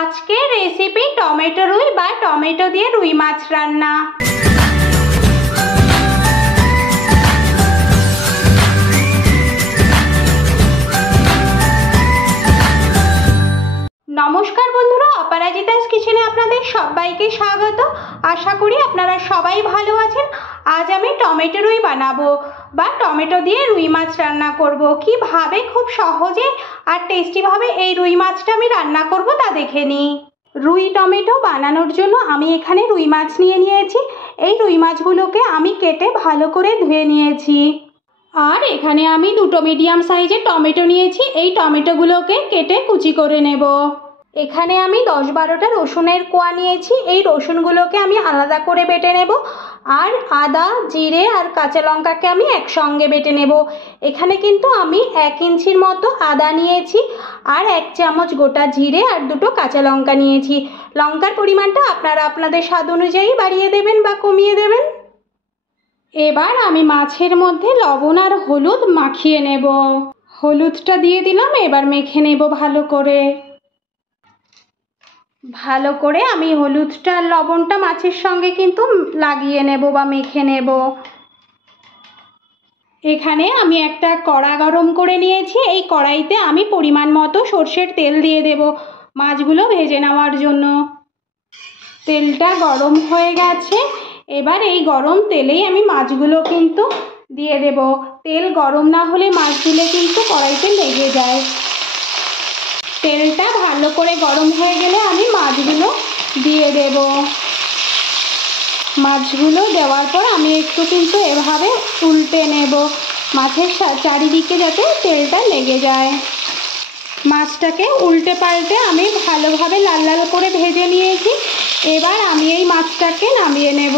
আজকের recipe tomato রুই বা টমেটো দিয়ে রুই মাছ রান্না। নমস্কার বন্ধুরা, অপরাজিতাস কিচেনে আপনাদের সবাইকে স্বাগত। আশা করি আপনারা সবাই ভালো আছেন। আজ আমি টমেটো রুই বানাবো বা টমেটো দিয়ে রুই মাছ রান্না করব। কিভাবে খুব সহজে আর টেস্টিভাবে এই রুই মাছটা আমি রান্না করব তা দেখে নিই। রুই টমেটো বানানোর জন্য আমি এখানে রুই মাছ নিয়েছি। এই রুই মাছগুলোকে আমি কেটে ভালো করে ধুয়ে নিয়েছি। আর এখানে আমি দুটো মিডিয়াম সাইজের টমেটো নিয়েছি। এই টমেটোগুলোকে কেটে কুচি করে নেব। এখানে আমি 10-12টা রসুনের কোয়া নিয়েছি। এই রসুনগুলোকে আমি আলাদা করে বেটে নেব। আর আদা, জিরে আর কাঁচা লঙ্কাকে আমি একসঙ্গে বেটে নেব। এখানে কিন্তু আমি 1 ইঞ্চির মতো আদা নিয়েছি আর 1 চামচ গোটা জিরে আর 2টো কাঁচা লঙ্কা নিয়েছি। লঙ্কার পরিমাণটা আপনারা আপনাদের স্বাদ অনুযায়ী বাড়িয়ে দেবেন বা কমিয়ে দেবেন। এবার আমি মাছের মধ্যে লবণ আর হলুদ মাখিয়ে নেব। হলুদটা দিয়ে দিলাম, এবার মেখে নেব ভালো করে। আমি হলুদটা আর লবণটা মাছের সঙ্গে কিন্তু লাগিয়ে নেব বা মেখে নেব। এখানে আমি একটা কড়া গরম করে নিয়েছি। এই কড়াইতে আমি পরিমাণ মতো সর্ষের তেল দিয়ে দেব মাছগুলো ভেজে নেওয়ার জন্য। তেলটা গরম হয়ে গেছে। এবার এই গরম তেলেই আমি মাছগুলো কিন্তু দিয়ে দেব। তেল গরম না হলে মাছগুলো কিন্তু কড়াইতে লেগে যায়। তেলটা ভালো করে গরম হয়ে গেলে আমি মাছগুলো দিয়ে দেব। মাছগুলো দেওয়ার পর আমি একটু কিন্তু এভাবে উল্টে নেব, মাছের চারিদিকে যাতে তেলটা লেগে যায়। মাছটাকে উল্টে পাল্টে আমি ভালোভাবে লাল লাল করে ভেজে নিয়েছি। এবার আমি এই মাছটাকে নামিয়ে নেব।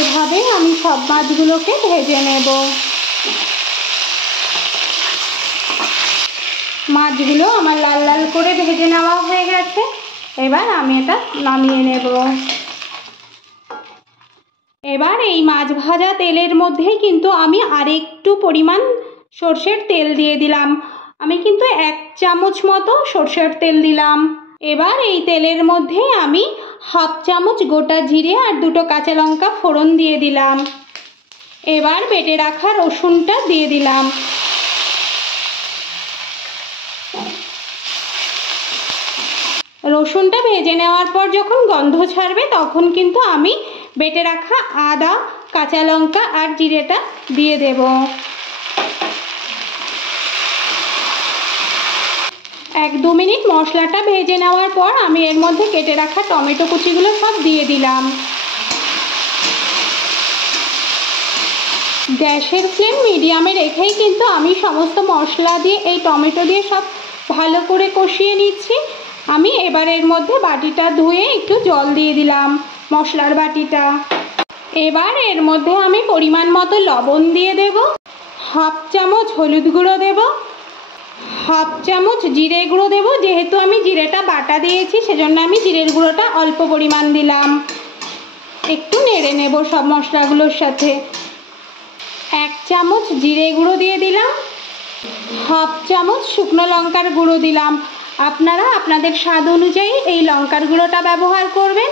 এভাবে আমি সব মাছগুলোকে ভেজে নেব। মাছগুলো আমার লাল লাল করে ভেজে নেওয়া হয়ে গেছে। এবার আমি এটা নামিয়ে নেব। এবার এই মাছ ভাজা তেলের মধ্যেই কিন্তু আমি আরেকটু পরিমাণ সর্ষের তেল দিয়ে দিলাম। আমি কিন্তু 1 চামচ মতো সর্ষের তেল দিলাম। এবার এই তেলের মধ্যে আমি 1/2 চামচ গোটা জিরে আর 2টো কাঁচা লঙ্কা ফোড়ন দিয়ে দিলাম। এবার বেটে রাখা রসুনটা দিয়ে দিলাম। রসুনটা ভেজে নেওয়ার পর যখন গন্ধ ছাড়বে তখন কিন্তু আমি বেটে রাখা আদা, কাঁচা লঙ্কা আর জিরেটা দিয়ে দেব। 1-2 মিনিট মশলাটা ভেজে নেওয়ার পর আমি এর মধ্যে কেটে রাখা টমেটো কুচিগুলো সব দিয়ে দিলাম। গ্যাসের ফ্লেম মিডিয়ামে রেখেই কিন্তু আমি সমস্ত মশলা দিয়ে এই টমেটো দিয়ে সব ভালো করে কষিয়ে নিচ্ছি। আমি এবার এর মধ্যে বাটিটা ধুয়ে একটু জল দিয়ে দিলাম, মশলার বাটিটা। এবার এর মধ্যে আমি পরিমাণ মতো লবণ দিয়ে দেব, 1/2 চামচ হলুদ গুঁড়ো দেব, 1/2 চামচ জিরে গুঁড়ো দেব। যেহেতু আমি জিরেটা বাটা দিয়েছি সেজন্য আমি জিরের গুঁড়োটা অল্প পরিমাণ দিলাম। একটু নেড়ে নেব সব মশলাগুলোর সাথে। 1 চামচ জিরে গুঁড়ো দিয়ে দিলাম, 1/2 চামচ শুকনো লঙ্কার গুঁড়ো দিলাম। আপনারা আপনাদের স্বাদ অনুযায়ী এই লঙ্কার গুঁড়োটা ব্যবহার করবেন।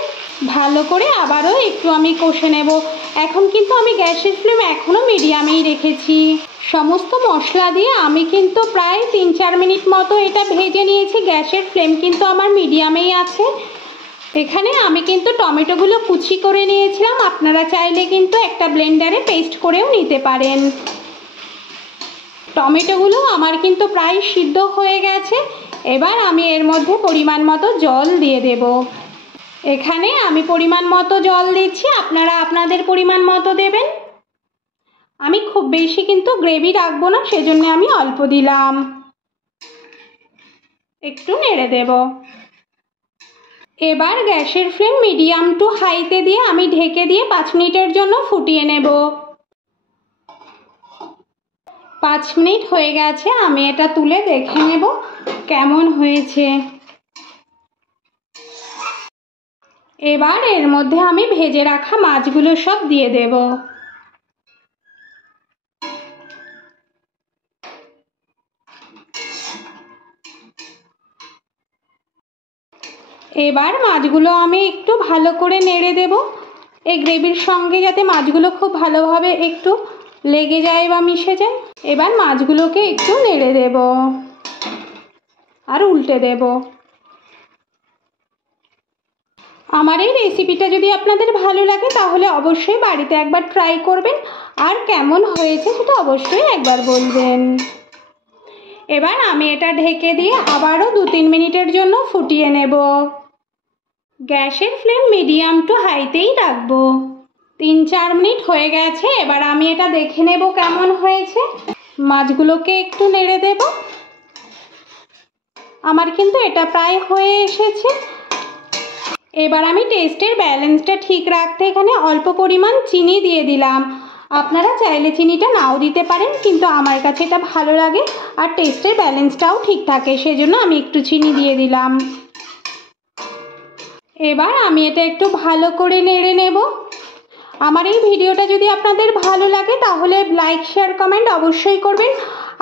ভালো করে আবারও একটু আমি কষে নেব। এখন কিন্তু আমি গ্যাসের ফ্লেম এখনও মিডিয়ামেই রেখেছি। সমস্ত মশলা দিয়ে আমি কিন্তু প্রায় 3-4 মিনিট মতো এটা ভেজে নিয়েছি। গ্যাসের ফ্লেম কিন্তু আমার মিডিয়ামেই আছে। এখানে আমি কিন্তু টমেটোগুলো কুচি করে নিয়েছিলাম। আপনারা চাইলে কিন্তু একটা ব্লেন্ডারে পেস্ট করেও নিতে পারেন। টমেটোগুলো আমার কিন্তু প্রায় সিদ্ধ হয়ে গেছে। এবার আমি এর মধ্যে পরিমাণ মতো জল দিয়ে দেব। এখানে আমি পরিমাণ মতো জল দিচ্ছি, আপনারা আপনাদের পরিমাণ মতো দেবেন। আমি খুব বেশি কিন্তু গ্রেভি রাখবো না, সেজন্য আমি অল্প দিলাম। একটু নেড়ে দেব। এবার গ্যাসের ফ্লেম মিডিয়াম টু হাইতে দিয়ে আমি ঢেকে দিয়ে 5 মিনিটের জন্য ফুটিয়ে নেব। 5 মিনিট হয়ে গেছে। আমি এটা তুলে দেখে নেব কেমন হয়েছে। এবার এর মধ্যে আমি ভেজে রাখা মাছগুলো সব দিয়ে দেব। এবার মাছগুলো আমি একটু ভালো করে নেড়ে দেব এই গ্রেভির সঙ্গে, যাতে মাছগুলো খুব ভালোভাবে একটু লেগে যায় বা মিশে যায়। এবার মাছগুলোকে একটু নেড়ে দেব আর উল্টে দেব। আমার এই রেসিপিটা যদি আপনাদের ভালো লাগে তাহলে অবশ্যই বাড়িতে একবার ট্রাই করবেন, আর কেমন হয়েছে সেটা অবশ্যই একবার বলবেন। এবার আমি এটা ঢেকে দিয়ে আবারও 2-3 মিনিটের জন্য ফুটিয়ে নেব। গ্যাসের ফ্লেম মিডিয়াম টু হাইতেই রাখবো। 3-4 মিনিট হয়ে গেছে, এবার আমি এটা দেখে নেব কেমন হয়েছে। মাছগুলোকে একটু নেড়ে দেব। আমার কিন্তু এটা প্রায় হয়ে এসেছে। এবার আমি টেস্টের ব্যালেন্সটা ঠিক রাখতে এখানে অল্প পরিমাণ চিনি দিয়ে দিলাম। আপনারা চাইলে চিনিটা নাও দিতে পারেন, কিন্তু আমার কাছে এটা ভালো লাগে আর টেস্টের ব্যালেন্সটাও ঠিক থাকে, সেজন্য আমি একটু চিনি দিয়ে দিলাম। এবার আমি এটা একটু ভালো করে নেড়ে নেব। আমার এই ভিডিওটা যদি আপনাদের ভালো লাগে তাহলে লাইক, শেয়ার, কমেন্ট অবশ্যই করবেন,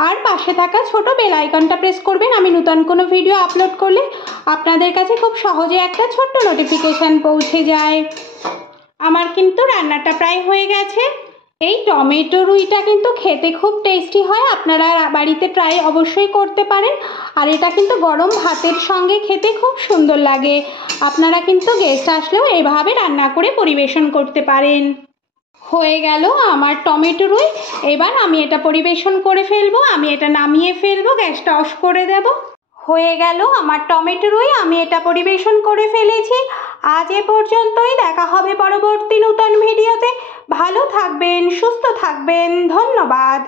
আর পাশে থাকা ছোট বেল আইকনটা প্রেস করবেন। আমি নতুন কোনো ভিডিও আপলোড করলে আপনাদের কাছে খুব সহজে একটা ছোট্ট নোটিফিকেশান পৌঁছে যায়। আমার কিন্তু রান্নাটা প্রায় হয়ে গেছে। এই টমেটো রুইটা কিন্তু খেতে খুব টেস্টি হয়, আপনারা বাড়িতে ট্রাই অবশ্যই করতে পারেন। আর এটা কিন্তু গরম ভাতের সঙ্গে খেতে খুব সুন্দর লাগে। আপনারা কিন্তু গেস্ট আসলেও এভাবে রান্না করে পরিবেশন করতে পারেন। হয়ে গেল আমার টমেটো রুই। এবার আমি এটা পরিবেশন করে ফেলবো। আমি এটা নামিয়ে ফেলবো, গ্যাসটা অফ করে দেব। হয়ে গেল আমার টমেটো রুই, আমি এটা পরিবেশন করে ফেলেছি। আজ এ পর্যন্তই, দেখা হবে পরবর্তী নতুন ভিডিওতে। ভালো থাকবেন, সুস্থ থাকবেন, ধন্যবাদ।